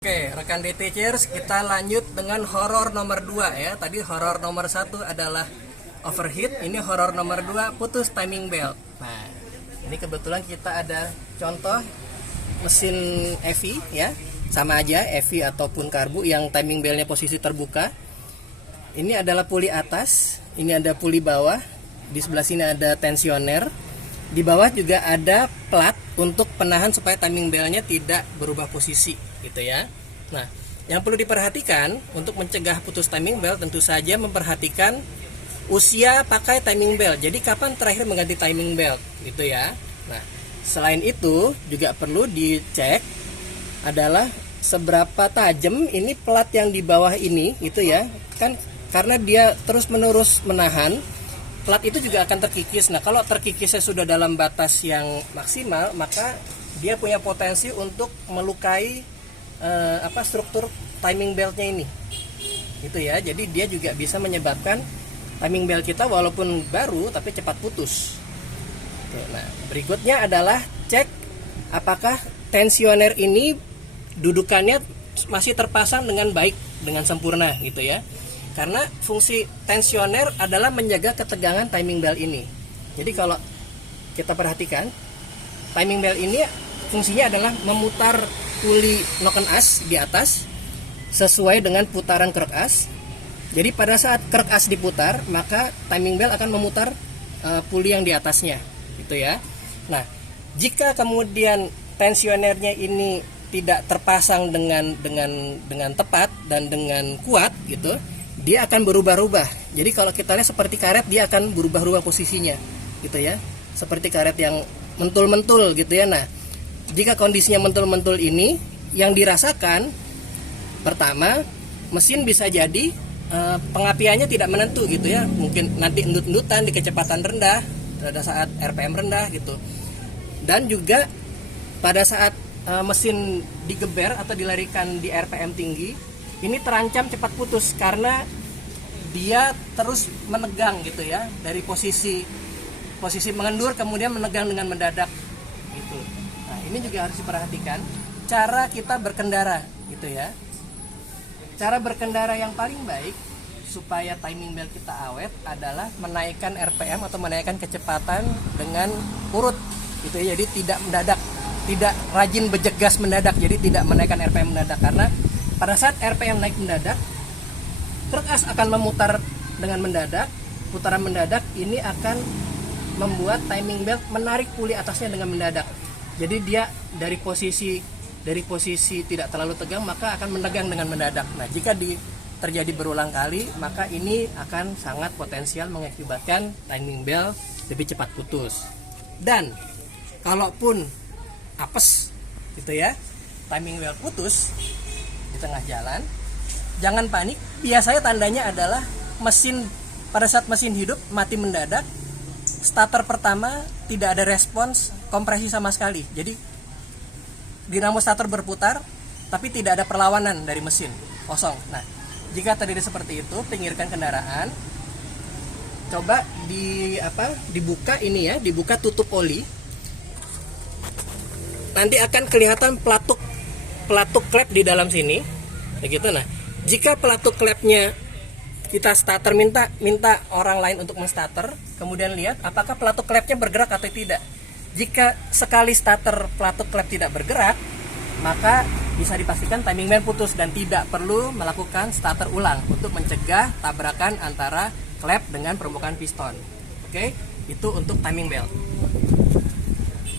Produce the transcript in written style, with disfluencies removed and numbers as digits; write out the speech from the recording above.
Oke, rekan DTCers, kita lanjut dengan horor nomor 2 ya. Tadi horor nomor 1 adalah overheat, ini horor nomor 2 putus timing belt. Nah, ini kebetulan kita ada contoh mesin EV ya. Sama aja EV ataupun karbu yang timing beltnya posisi terbuka. Ini adalah puli atas, ini ada puli bawah. Di sebelah sini ada tensioner. Di bawah juga ada plat untuk penahan supaya timing beltnya tidak berubah posisi gitu ya. Nah, yang perlu diperhatikan untuk mencegah putus timing belt tentu saja memperhatikan usia pakai timing belt. Jadi kapan terakhir mengganti timing belt gitu ya. Nah, selain itu juga perlu dicek adalah seberapa tajam ini plat yang di bawah ini gitu ya. Kan karena dia terus-menerus menahan, plat itu juga akan terkikis. Nah, kalau terkikisnya sudah dalam batas yang maksimal, maka dia punya potensi untuk melukai struktur timing beltnya ini. Gitu ya. Jadi dia juga bisa menyebabkan timing belt kita walaupun baru tapi cepat putus. Nah, berikutnya adalah cek apakah tensioner ini dudukannya masih terpasang dengan baik, dengan sempurna gitu ya. Karena fungsi tensioner adalah menjaga ketegangan timing belt ini. Jadi kalau kita perhatikan, timing belt ini fungsinya adalah memutar puli noken as di atas sesuai dengan putaran krek as. Jadi pada saat krek as diputar, maka timing belt akan memutar puli yang di atasnya, gitu ya. Nah, jika kemudian tensionernya ini tidak terpasang dengan tepat dan dengan kuat, gitu, dia akan berubah-ubah. Jadi kalau kita lihat seperti karet, dia akan berubah-ubah posisinya, gitu ya. Seperti karet yang mentul-mentul, gitu ya. Nah, jika kondisinya mentul-mentul ini, yang dirasakan pertama, mesin bisa jadi pengapiannya tidak menentu gitu ya. Mungkin nanti endut-endutan di kecepatan rendah pada saat RPM rendah gitu. Dan juga pada saat mesin digeber atau dilarikan di RPM tinggi, ini terancam cepat putus karena dia terus menegang gitu ya, dari posisi mengendur kemudian menegang dengan mendadak gitu. Nah, ini juga harus diperhatikan cara kita berkendara gitu ya. Cara berkendara yang paling baik supaya timing belt kita awet adalah menaikkan RPM atau menaikkan kecepatan dengan urut gitu ya. Jadi tidak mendadak, tidak rajin bejek gas mendadak, jadi tidak menaikkan RPM mendadak. Karena pada saat RPM naik mendadak, krek as akan memutar dengan mendadak. Putaran mendadak ini akan membuat timing belt menarik puli atasnya dengan mendadak. Jadi dia dari posisi tidak terlalu tegang, maka akan menegang dengan mendadak. Nah, jika terjadi berulang kali, maka ini akan sangat potensial mengakibatkan timing belt lebih cepat putus. Dan kalaupun apes gitu ya, timing belt putus di tengah jalan, jangan panik. Biasanya tandanya adalah pada saat mesin hidup mati mendadak, starter pertama tidak ada respons kompresi sama sekali. Jadi dinamo starter berputar tapi tidak ada perlawanan dari mesin, kosong. Nah, jika terjadi seperti itu, pinggirkan kendaraan. Coba dibuka ini ya, dibuka tutup oli. Nanti akan kelihatan pelatuk klep di dalam sini. Begitu. Nah, jika pelatuk klepnya kita starter, minta orang lain untuk menstarter, kemudian lihat apakah pelatuk klepnya bergerak atau tidak. Jika sekali starter pelatuk klep tidak bergerak, maka bisa dipastikan timing belt putus dan tidak perlu melakukan starter ulang untuk mencegah tabrakan antara klep dengan permukaan piston. Oke, itu untuk timing belt.